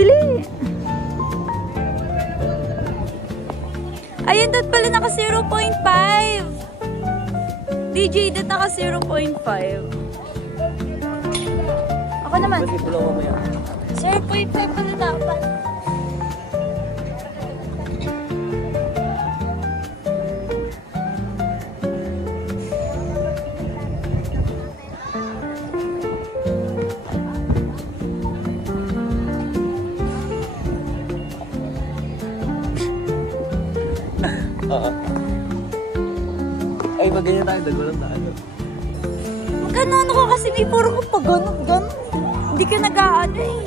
Bili! Ayun, dot pala naka 0.5. DJ, dot naka 0.5. Ako naman. 0.5 pala dapat. Ay, mag-ganyan tayo. Dagulang na ano. Magkano ka kasi may puro ko pag gano'n. Hindi ka nag-aano eh.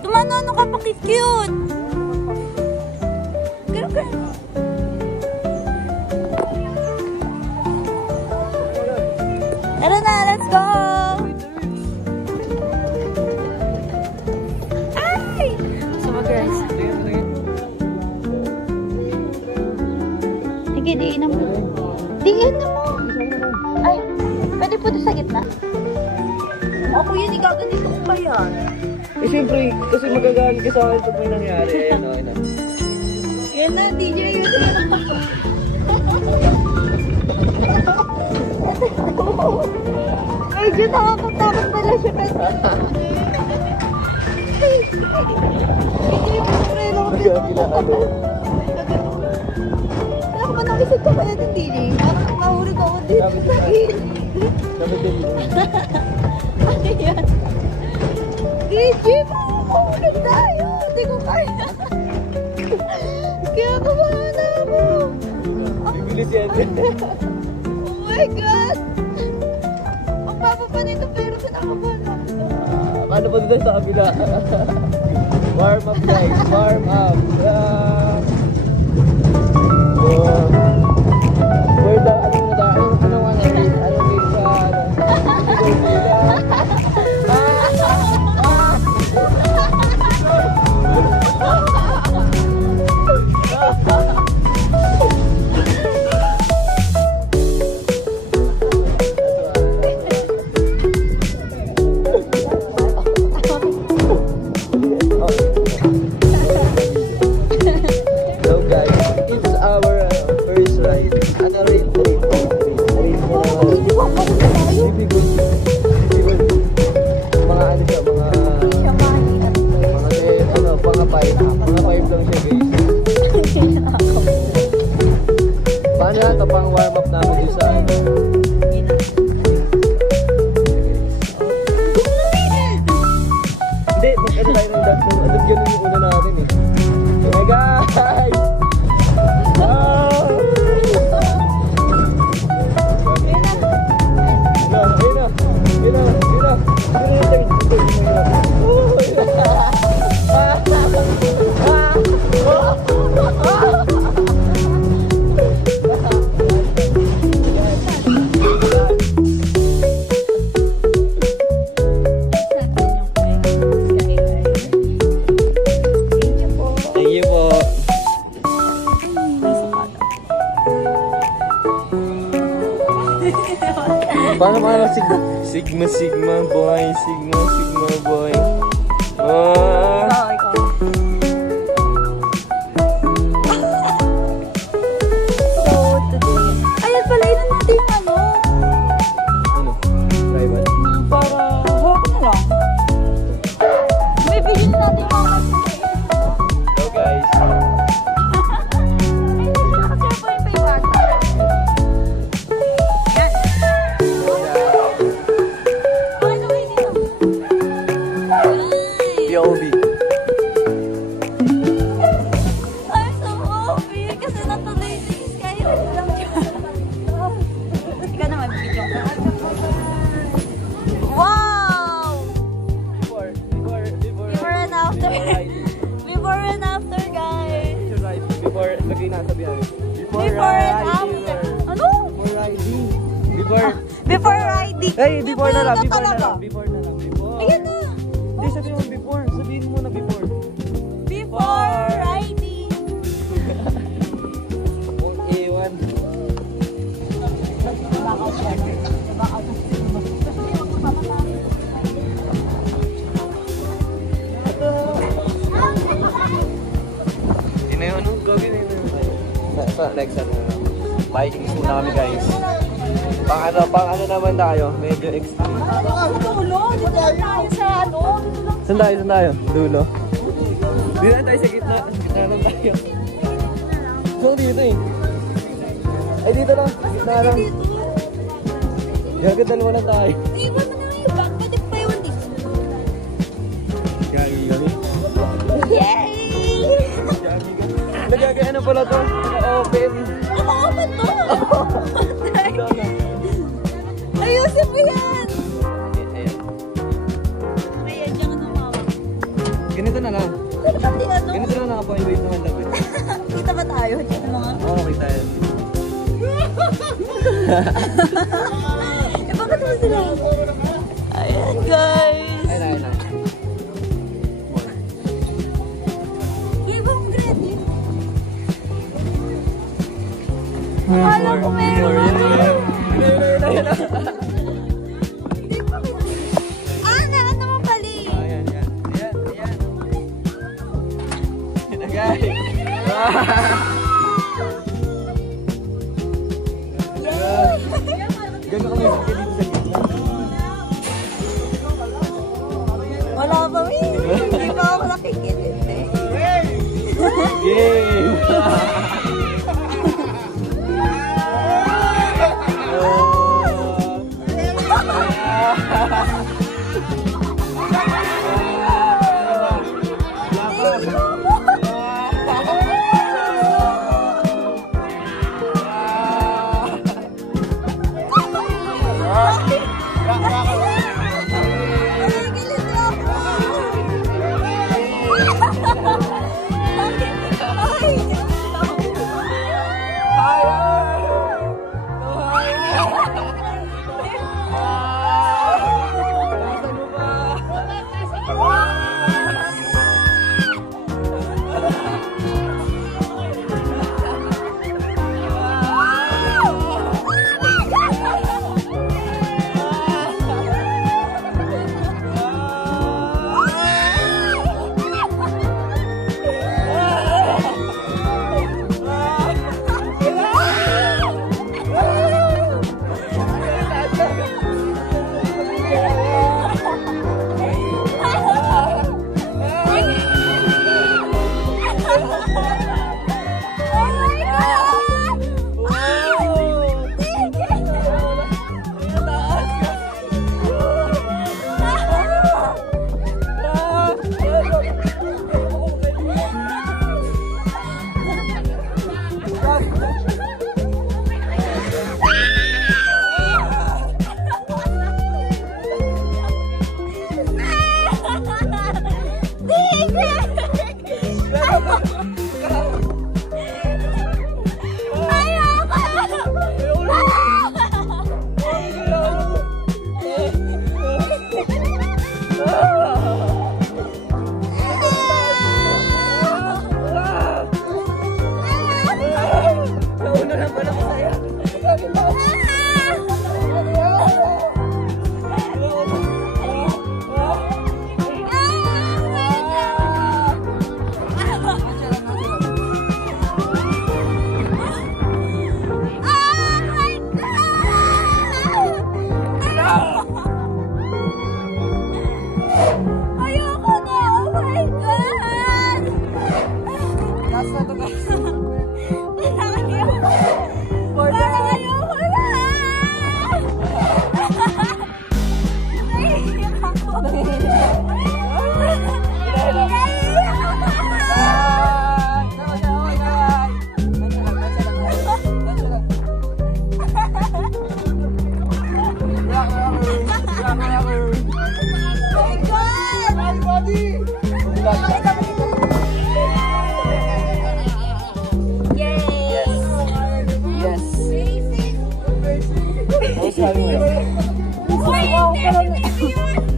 Tumano ka pa cute. Gano'n. Tara na, let's go! Ay! So guys. Sige, diin na mo. Diin na mo. Ay, pwede po doon sa gitna. Ako yun, igaganito ko pa yan. Eh, siyempre, kasi magagalit ka sa akin pag may nangyari. Ano, ano. Yan na, DJ. Yun na lang ako. Medyo nakakatakot pala siya kasi. Alam ko, nakisip ko kaya ng DJ. Parang nahulog ako dito sa gilid. Ano yan? DJ, mahulog tayo. Hindi ko kaya. Kaya kumana ako. Bilis yan. Oh my God! Ang papa pa nito pero kinakabahan ako. Paano pa dito sa kabila? Warm up guys, warm up. Where the, ano na tayo? Ano nga na rin? Ano rin sa, paano paano sigma sigma boy, sigma sigma boy. So today, ayun pala yun natin yung ano. Ano? Private? Para hawak na lang. May video na natin yung mga Hello guys. Before riding. Hey, before na lang, before na lang. Ayan na. Hindi, sabihin mo before. Sabihin mo na before. Before riding. Iwan. next Vikings muna kami guys. Pang ano naman tayo, medyo extreme. Dulo, dito lang tayo sa ano. Saan tayo? Dulo. Dito lang tayo sa gitna. Gitna lang tayo. So dito eh. Ay dito lang, gitna lang. Gagad dalawa lang tayo. Iwan mo na yung bag, pwede pa iwan dito. Gagi kami. Yay! Gagi kami. Nagagay ano pala to? Naka-open. Naka-open to? Ayusin mo yan! Ayan. Ayan, diyan ka naman. Ganito na lang. Pati ano? Ganito na lang naka-point wait naman dapat. Kita ba tayo? Diyan mo nga. Oo, kita yan. Eh, bakit mo sila? Ayan, guys! Ayun na. Hey, bang ready? Akala ko meron. Naan naman pali. Ayan. Nagay. Gano'n kami sa dito sa gitna. Wala pa, hindi pa ako nakikinig. Game!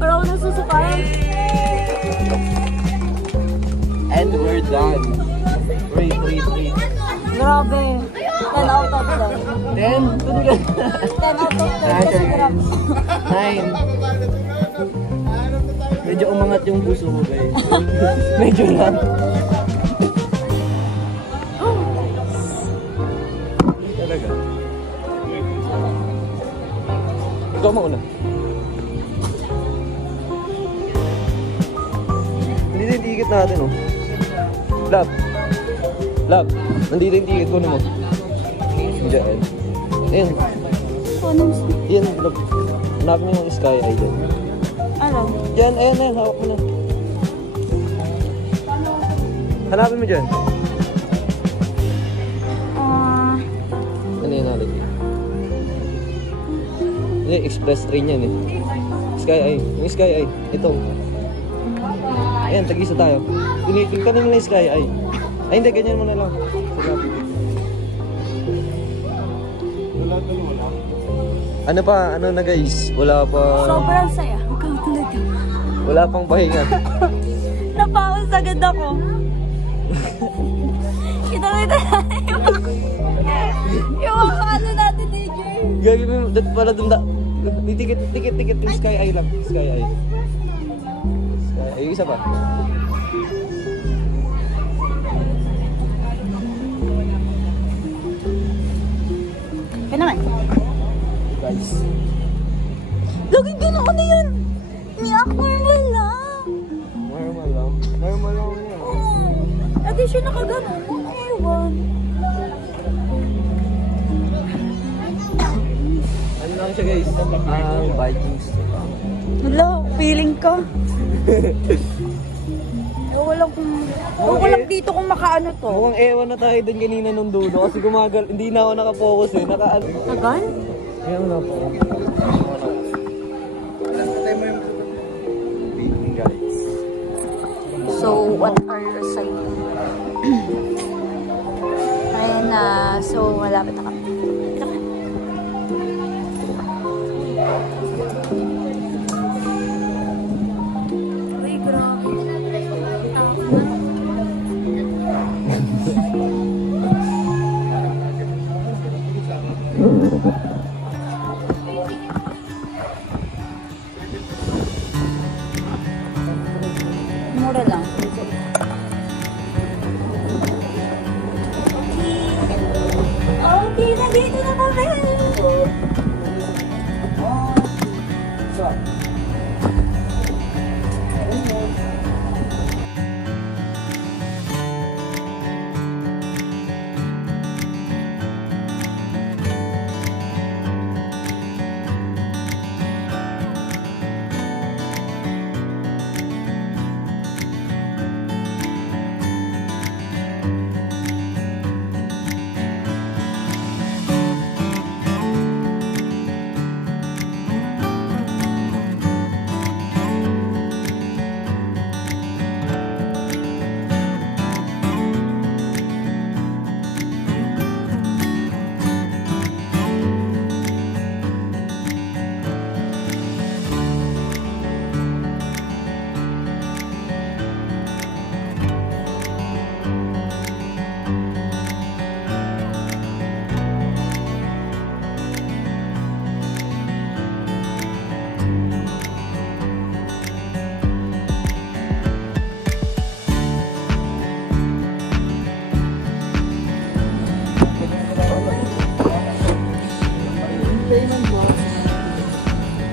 Parang nasusukayan. And we're done. Wait. Grabe. 10 out of 10. 10? 10 out of 10 kasi grabe. 9. Medyo umangat yung puso ko guys. Medyo lang. Ikaw mauna. Nandito yung ticket natin, oh. Lab. Lab. Nandito yung ticket ko na mo. Diyan. Ayan. Ayan, lab. Hanapin mo yung Sky Eye dyan. Ano? Diyan, ayan na. Hawak mo na. Hanapin mo dyan. Ano yun natin? Hindi, express train yan eh. Sky Eye. Yung Sky Eye. Ito. Ayan, tag-isa tayo. Tingnan mo na yung Sky Eye. Ay, hindi. Ganyan mo na lang. Ano pa? Ano na guys? Wala pa... Sobrang saya. Ikaw talaga. Wala pang pahinga. Napaos agad ako. Kita-kita yung mga ano natin, DJ. Gagawin mo. Dito pala dun da. Tikit. Yung Sky Eye lang. Sky Eye. Sky Eye. Yung isa pa. Kaya naman. Guys. Lagi gano'n ano yan? Niyak normal lang. Normal lang. Normal lang yan. Ate siya nakagano'n. Ewan. Ano lang siya guys? Ang Vikings. Wala, feeling ka. Ewan lang dito kung makaano to. Mukhang ewan na tayo dun kanina nung dulo kasi gumagal. Hindi na ako nakapokus eh. Tagal? Kaya nga po. So, what are your signs? Ayan na. So, malapit na kami. Ito ka. Uy, grabe. Mura lang. Okay, nandito na kami.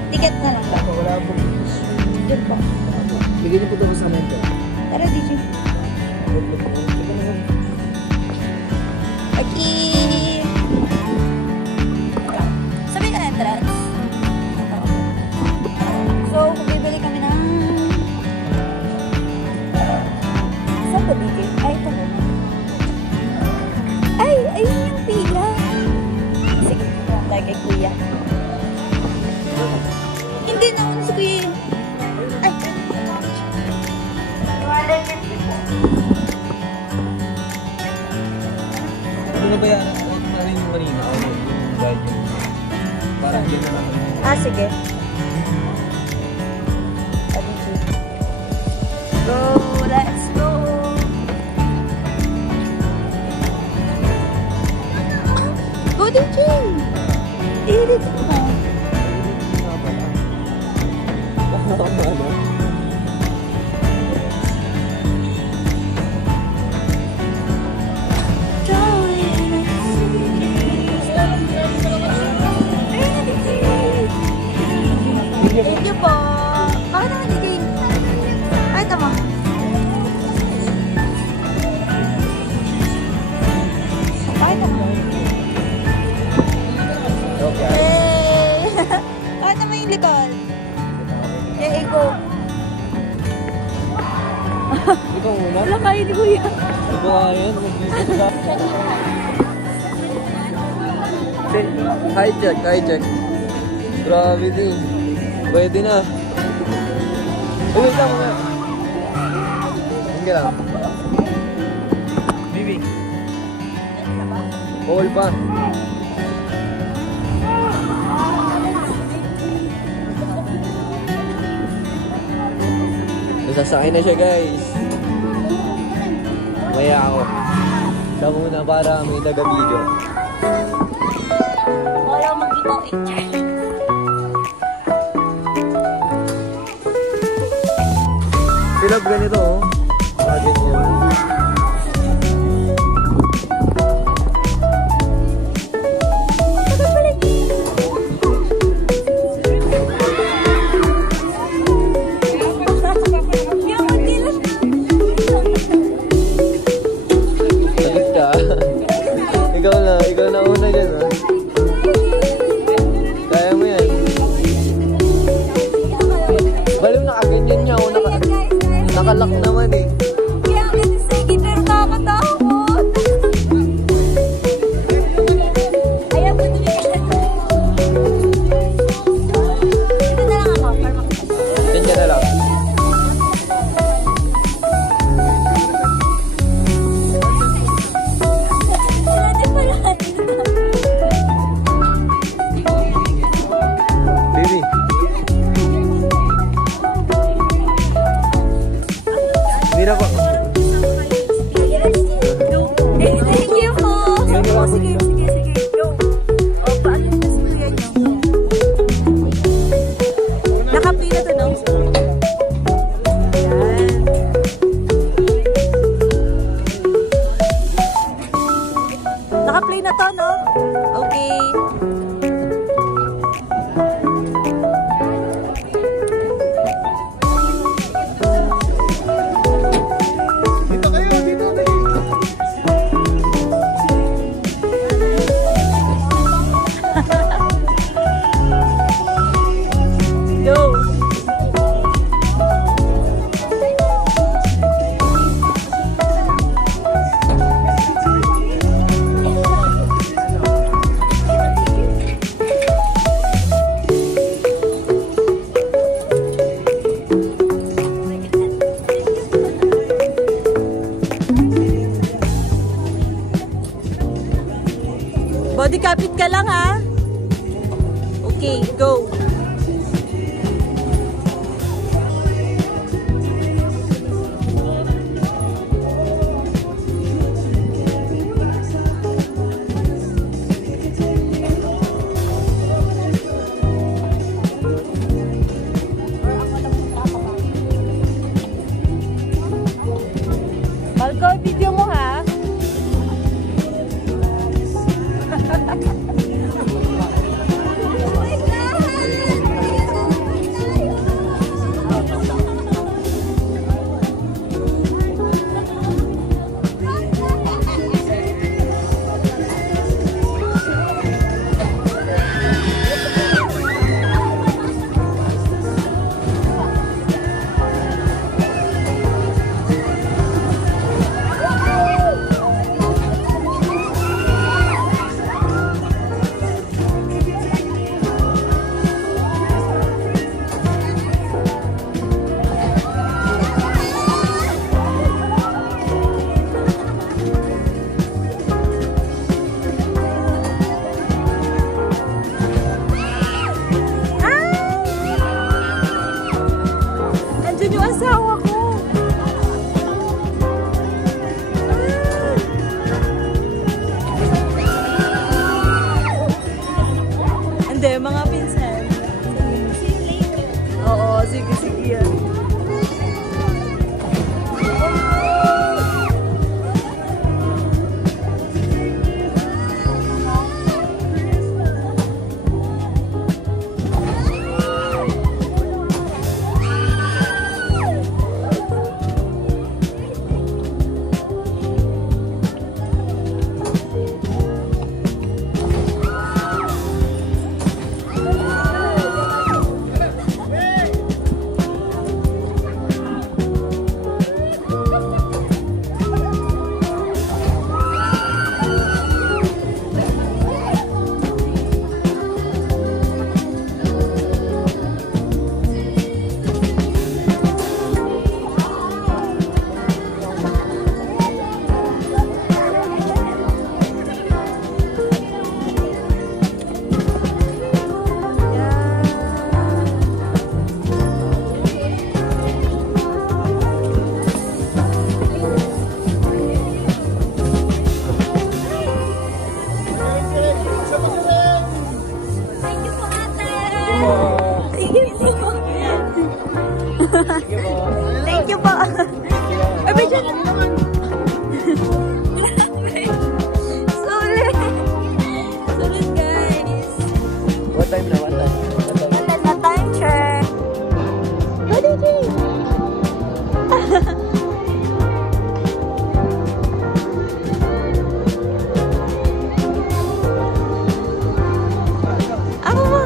Ticket na lang ba? Wala po. Diyan po. Bigyan niyo po daw sa amin ito. Tara, DJ. Okay. Sabi ka entrance. So, bibili kami ng... Saan ba, DJ? Ay, ito mo. Ay, ayun yung pila. Sige, tayo kay Kuya. Hindi na ako si Kuya. Ay. Ito na ba yan? Ano yung kanina? Yung guide yun. Parang yun na lang. Ah, sige. Go, let's go. Go, DJ. Irit mo. ikaw muna. Wala kayo ni Kuya. Hindi ko kaya yan. Hi check, hi check. Grabe din. Pwede na. Uy, lang mga. Hindi lang. Bibi. All pa. Sasakay na siya, guys. Maya ako. Siya muna para may taga-video. Wala mag-ikaw Pilab ganito, oh. Ganyan. Ikaw na una dyan, ha? Kaya mo yan. Baliw nakaganyan niya, o nakalak naman, eh. Kaya ang ganda sa higit, pero nakakatakot. Ayaw ko tumikisan. Dito na lang ako, para makita. Dyan ka na lang. Mira po. Thank you po. Sige. Go. O, paano na si Kuya niyo? Nakaplay na to, no? Ayan. Nakaplay na to, no? Okay. Body kapit ka lang, ha? Okay, go. Malco, video mo, ha? Mga pinsan. See you later. Oo, sige yan. video pa. Ay, video na naman. Sulit. Sulit, guys. What time na? What time? Wala na time check. Pwede, Jay. Ako ba?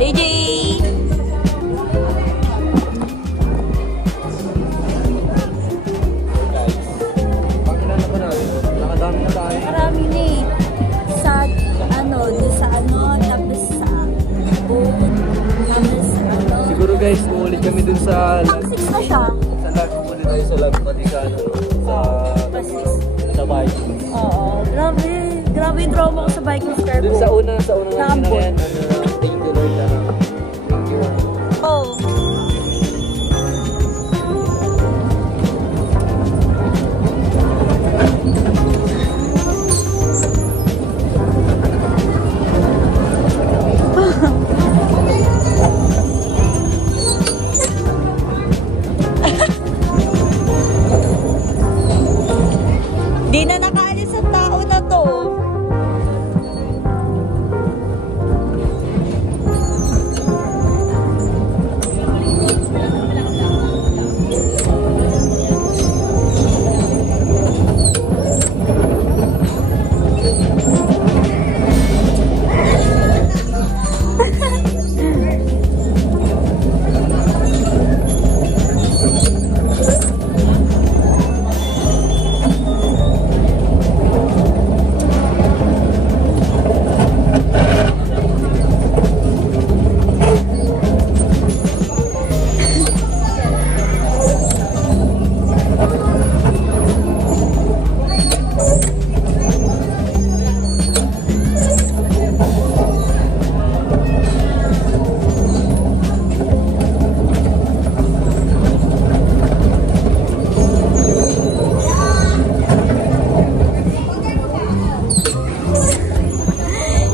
DJ! Pakilala pa natin. Nakadami na tayo. Marami na eh. Sa tapos sa boat, tapos sa Siguro guys, umulit kami dun sa Pang 6 na siya. sa lag. Umulit tayo sa lag. Pati sa sa Viking. Oo. Grabe. Grabe yung trauma ko sa Viking Square Dun po. sa una natin na yan. Thank you Lord. Thank you. Oh. Di na nakaalis ang tao na to.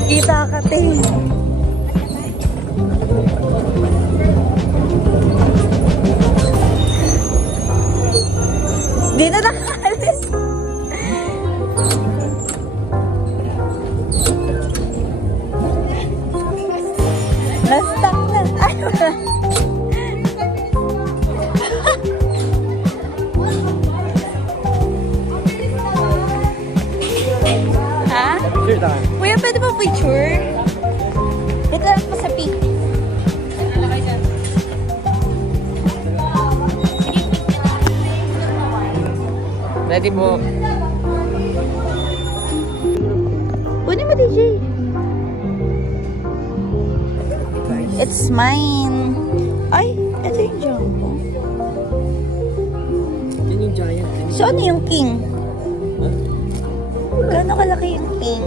Kita ka, ting. Di na nakaalis. Na-stuck na. Ay, wala. Ha? Sure tayo. Kuya, pwede ba picture? Dito lang po sa peak. Ready po. Kunin mo, DJ. It's mine. Ay, ito yung jumbo. Yan yung giant. So, ano yung king? Huh? Gano'ng kalaki yung king?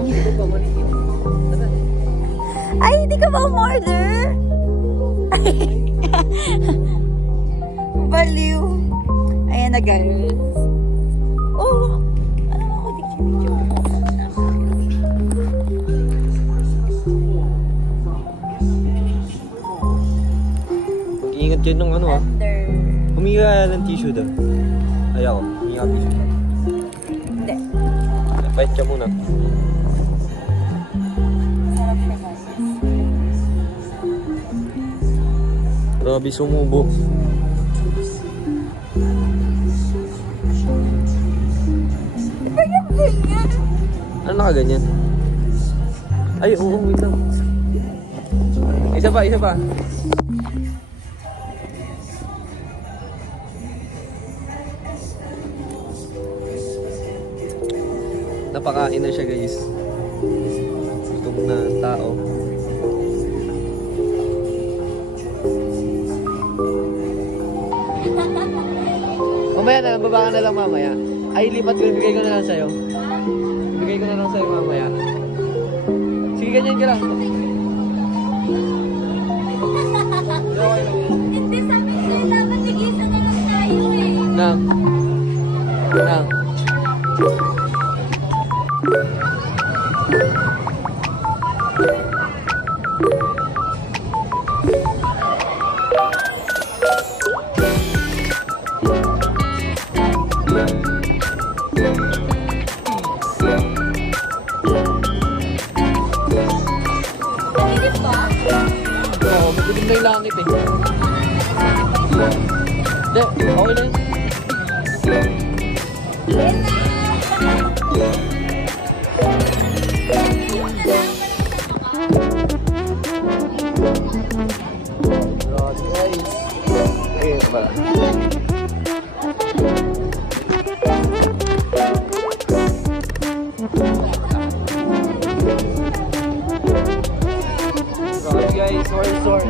Ay, hindi ka ba umorder? Ay. Baliw. Ayan na, guys. Oh, ano ako, video. Ingat dyan ng ano ah. Thunder. Humingi ka ng tissue doon. Ay ako, humingi ka tissue. Hindi. Bite ka muna. Sarap siya, guys. Grabe sumubo. Ano nakaganyan? Ay, oo, wait lang. Isa pa, isa pa. Napakain na siya, guys. Gutom na tao. Mamaya na lang, baba ka na lang mamaya. Ay, lipat ko, bigay ko na lang sa'yo. Bigay ko na lang sa'yo mamaya. Sige, ganyan ka lang. langit eh. Hindi, okay na yun. Ayun ba? Guys, source.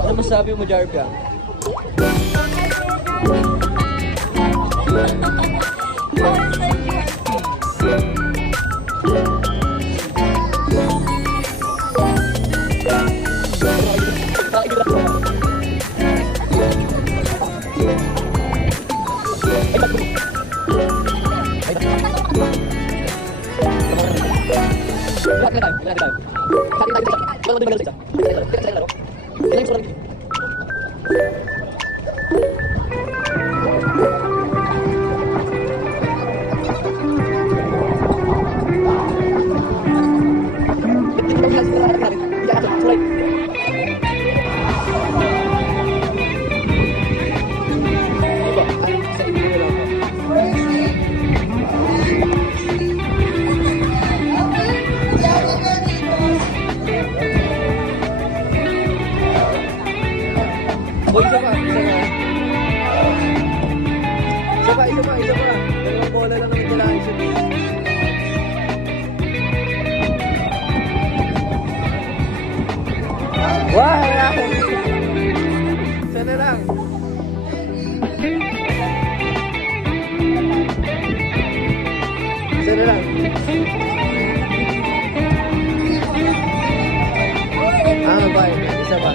Ano masabi mo, Jarvia? Oh, isa pa. Dalawang bola lang naman kailangan isa. Wah! Isa na lang. Bye. Isa pa.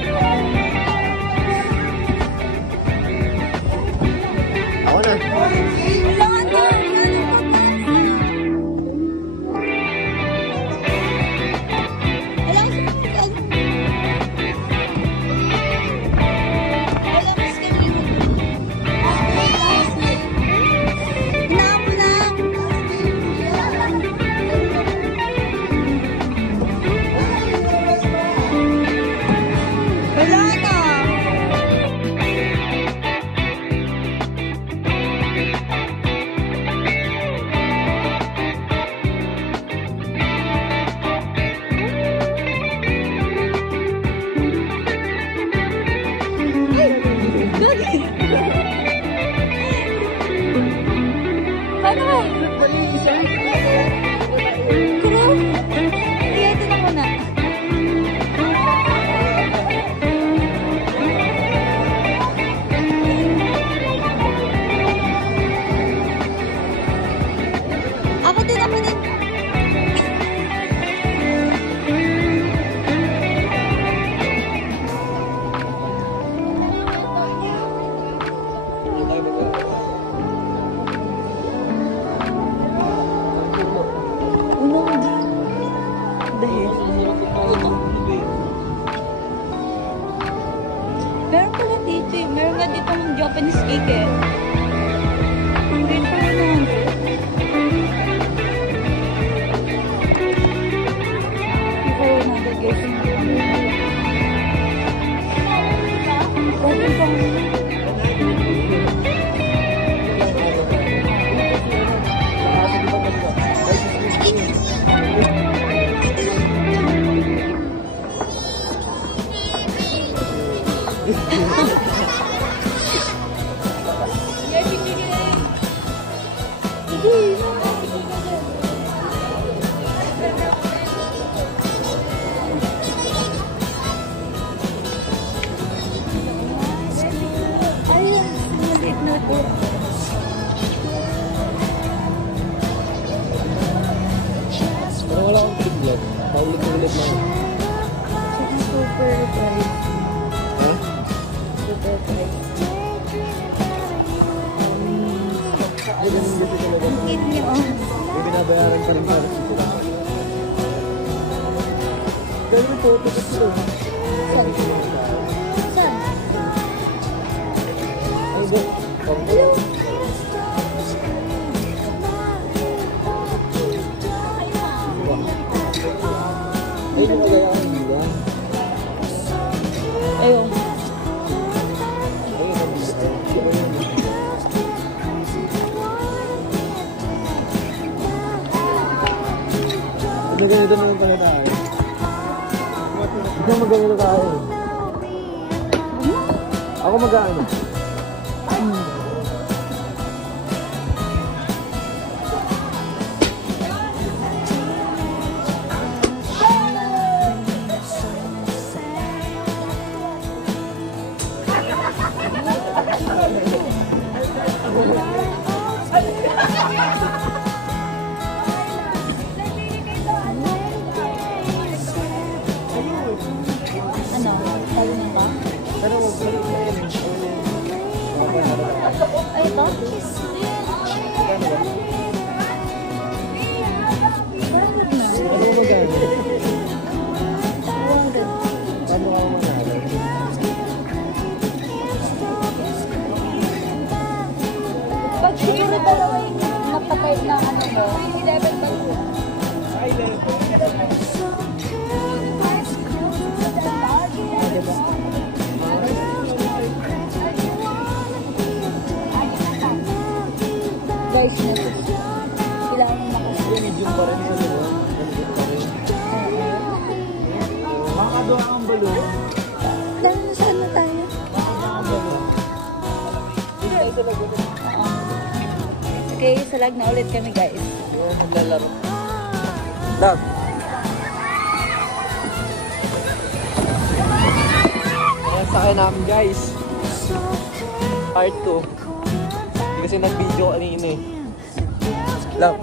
Ako na. Meron pala dito eh. Meron nga dito ng Japanese cake eh. Hindi pa naman. Ikaw na guys. Ay, ganun kasi talaga. Ang cute niyo, oh. May binabayaran pa rin para sa sila. Ganun po, tapos ito. Saan? Saan? Ay, go. Hello? Ay, yung magayaan nila. Ayun. Ganito na lang tayo tayo. Ikaw magganito tayo. Ako mag-ano. Ano? Sabi nila? Pero magbalik na yun. Ay, ito? Ano mag-ano? Ano ako manalo? Pag siguro dalawa yung napatay na ano mo, 11 ba yun? Guys, kailangan mo makasama. Medium pa rin sa loob. Makakagawa ang balon. Dahil nasaan na tayo? Okay, salag na ulit kami guys. Yun, naglalaro. Love. Ayan, sakay namin guys. Part 2. Hindi kasi nag-video kanina eh. Love.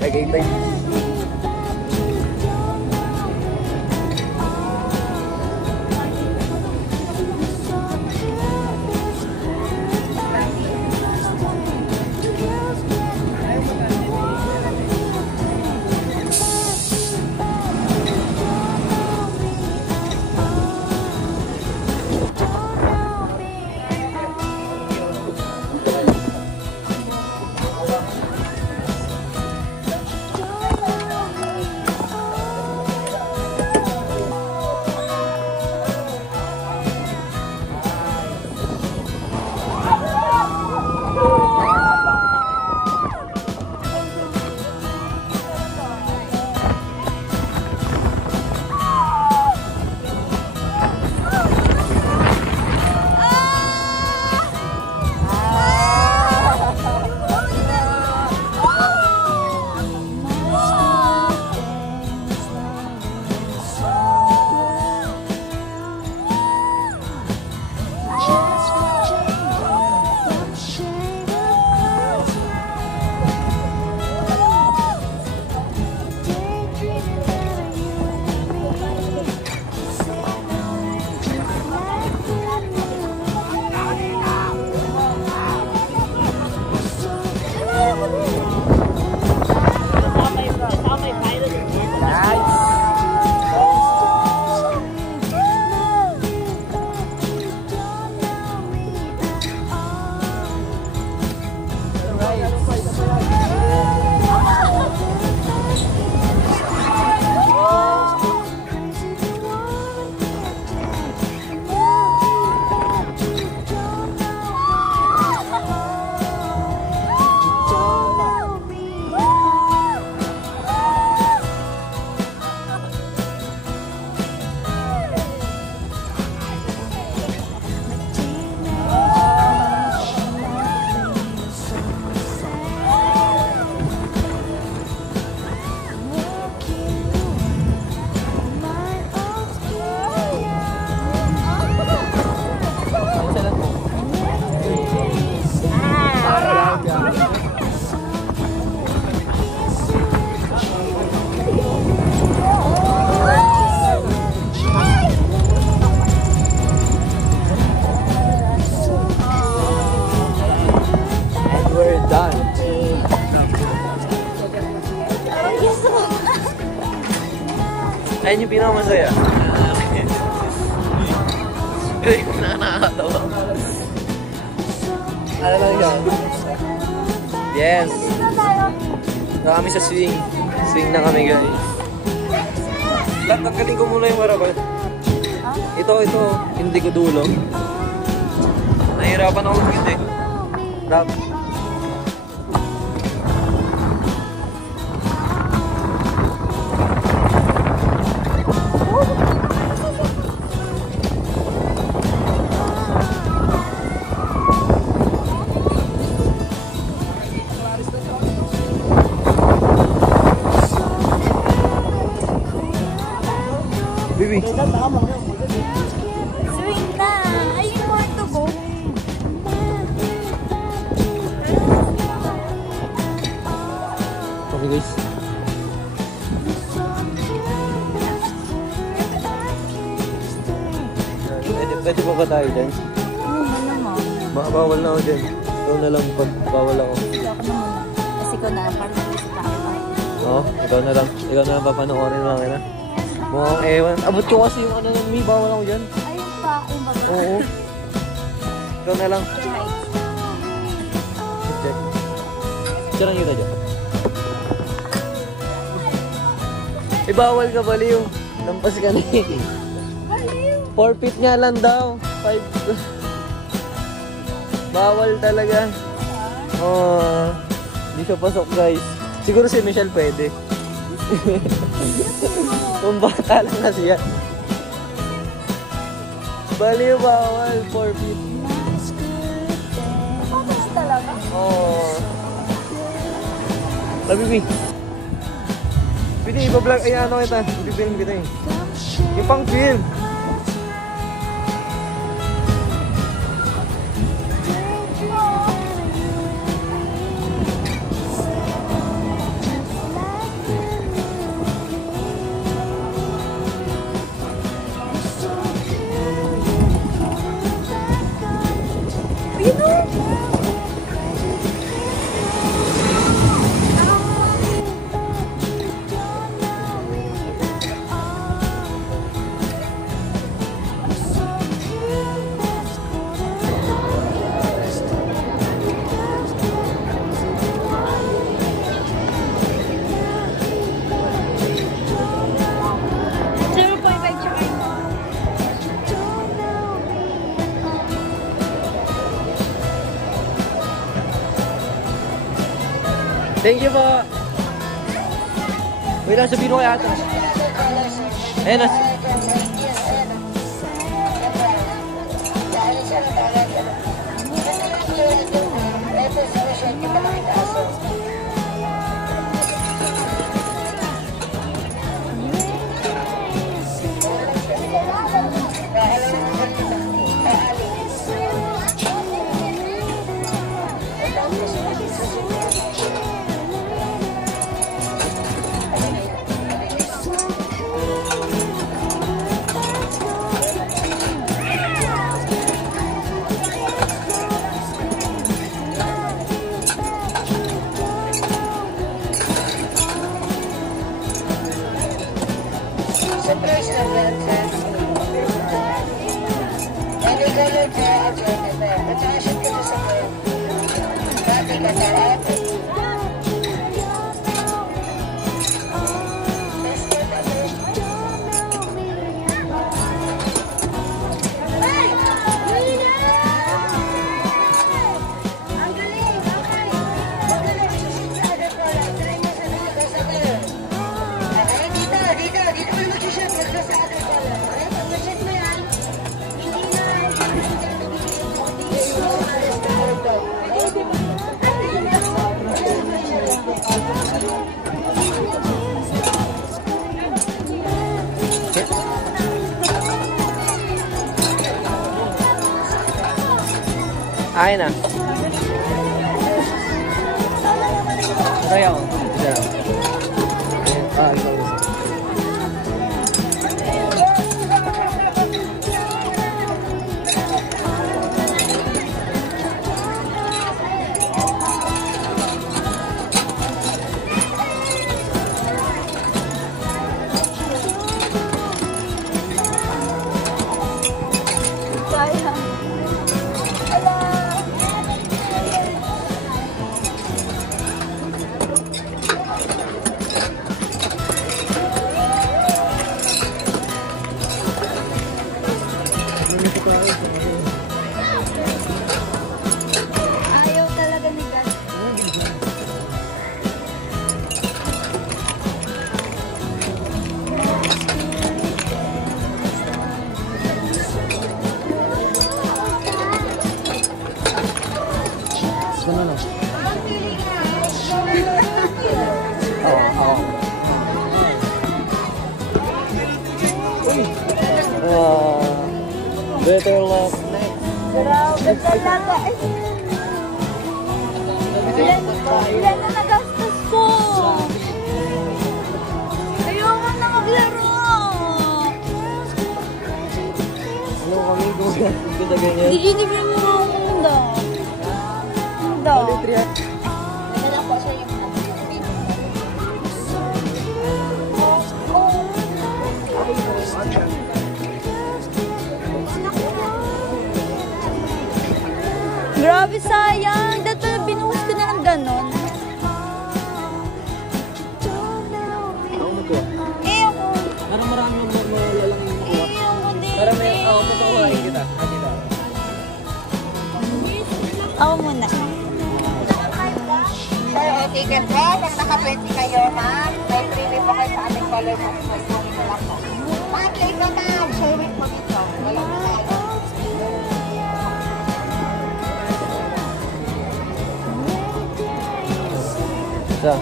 Lagay tayo. Ayun yung pinakamasaya. Yung nakakatawa. Ano lang yan? Yes! Na kami sa swing. Swing na kami, guys. Lap, nagkating ko muna yung harapan. Ito. Hindi ko dulo. Nahihirapan ako mag-hindi. Lap. Bibi. Swing na! I want to go. Okay guys. Pwede pa ba tayo dyan? Ano ba naman? Bawal na ako dyan. Ikaw na lang pag bawal ako. Hindi ako na muna. Kasi ko na, parang sa tao. Oo, ikaw na lang. Ikaw na lang papanoorin lang na. Mukhang ewan. Abot ko kasi yung ano nun, may bawal ako dyan. Ayun pa, yung bago. Oo. Ikaw na lang. Check. Charang yun na dyan. Eh, bawal ka baliw. Lampas ka na eh. 4 feet nga lang daw. 5. Bawal talaga. Oh, hindi siya pasok guys. Siguro si Michelle pwede. Kung bata lang kasi yan. Baliw, bawal. 4 feet. Patas talaga? Oh. Labibi. Pwede ipa-vlog. Ay, ano kita. Ipipilm kita eh. Yung pang film. Thank you po. Wait lang, sabihin ko kaya ito. Ayan na. Ay na. Kaya ako. Ah, ikaw. Better luck. Grabe talaga. Ilan na nagastos ko? Ayoko na maglaro. Ano kami kung ganda ganyan? Gigilibin mo nga ako munda. Munda. Bali, 300. Nagala po siya yung grabe, sayang. Dahil pala binuhos ko na ng ganon. Ako mo to. Eh, ako. Parang marami yung malalang Eh, ako din. parang may, ako mo to kulahin kita. Ako muna. Sir, o ticket po. Pag naka-20 kayo, ma'am, may free po kayo sa aming color box. May free na lang po. Ma'am, take na ma'am. Sir, wait mo dito. Wala na tayo. Isa.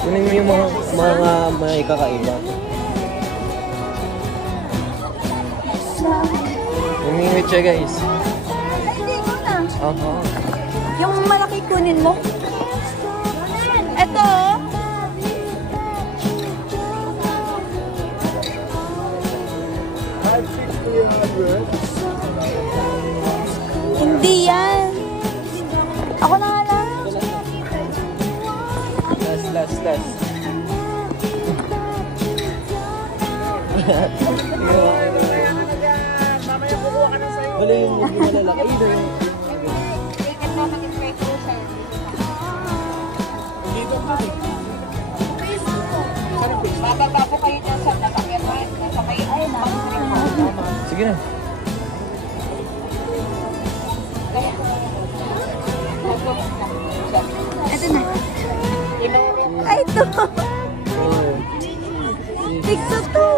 Kunin mo yung mga ikakaiba. Umingwit siya, guys. Ay, hindi ko na. Aha. Yung malaki kunin mo. Ito. Hindi yan. Ako na nga lang. Last. Wala yung malalaki. Ayun na yung... Ticket po, mag-spray po, sir. Bababa po kayo dyan sa nasakyan, ma'am. Nasa may Sige na. Ito na. Ay, ito. Tigso to.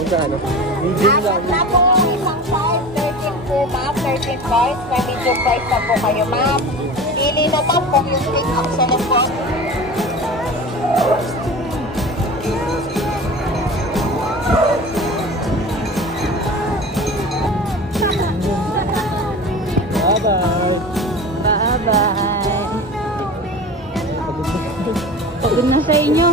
Magkano? Medium lang. na po, isang size, 13 po, ma'am. 13 points. May medium price na po kayo, ma'am. Pili naman po yung take up sa naman. Bye-bye. Bye-bye. Pagod na sa inyo.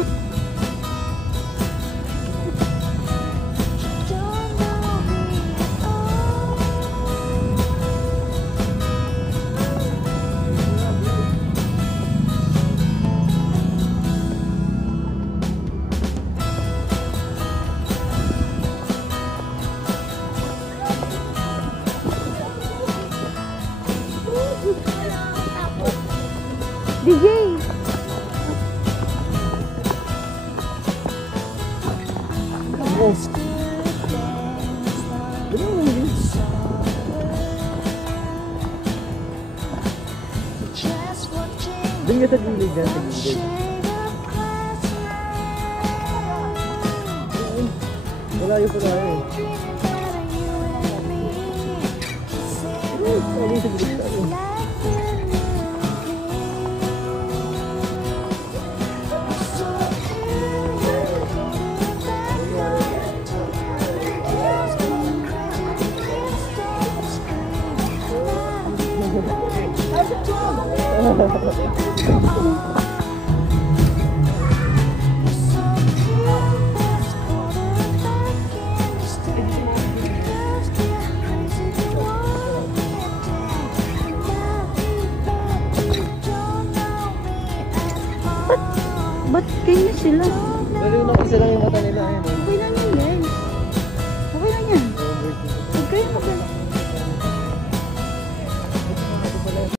DJ! Doon ka sa gilid na, sa gilid. Malayo pa tayo eh. Ay, sa gilid tayo. Ba't ganyan sila? Pero yung isa lang yung mata nila, ayun.